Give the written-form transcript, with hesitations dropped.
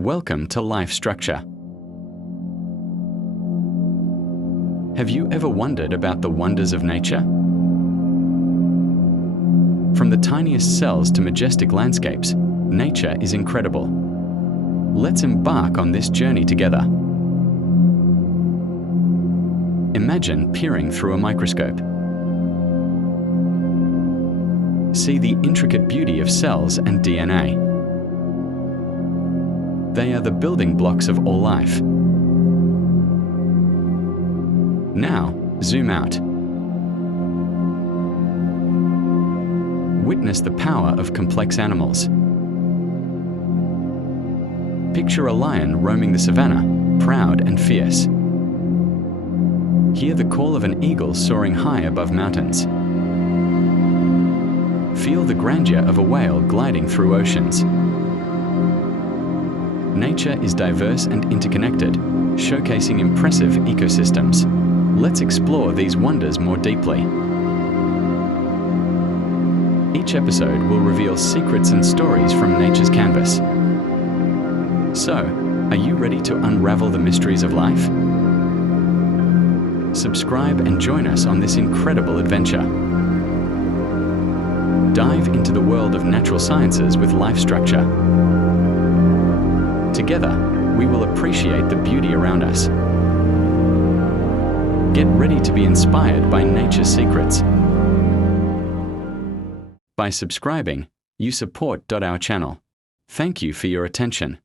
Welcome to Life Structure. Have you ever wondered about the wonders of nature? From the tiniest cells to majestic landscapes, nature is incredible. Let's embark on this journey together. Imagine peering through a microscope. See the intricate beauty of cells and DNA. They are the building blocks of all life. Now, zoom out. Witness the power of complex animals. Picture a lion roaming the savannah, proud and fierce. Hear the call of an eagle soaring high above mountains. Feel the grandeur of a whale gliding through oceans. Nature is diverse and interconnected, showcasing impressive ecosystems. Let's explore these wonders more deeply. Each episode will reveal secrets and stories from nature's canvas. So, are you ready to unravel the mysteries of life? Subscribe and join us on this incredible adventure. Dive into the world of natural sciences with Life Structure. Together, we will appreciate the beauty around us. Get ready to be inspired by nature's secrets. By subscribing, you support our channel. Thank you for your attention.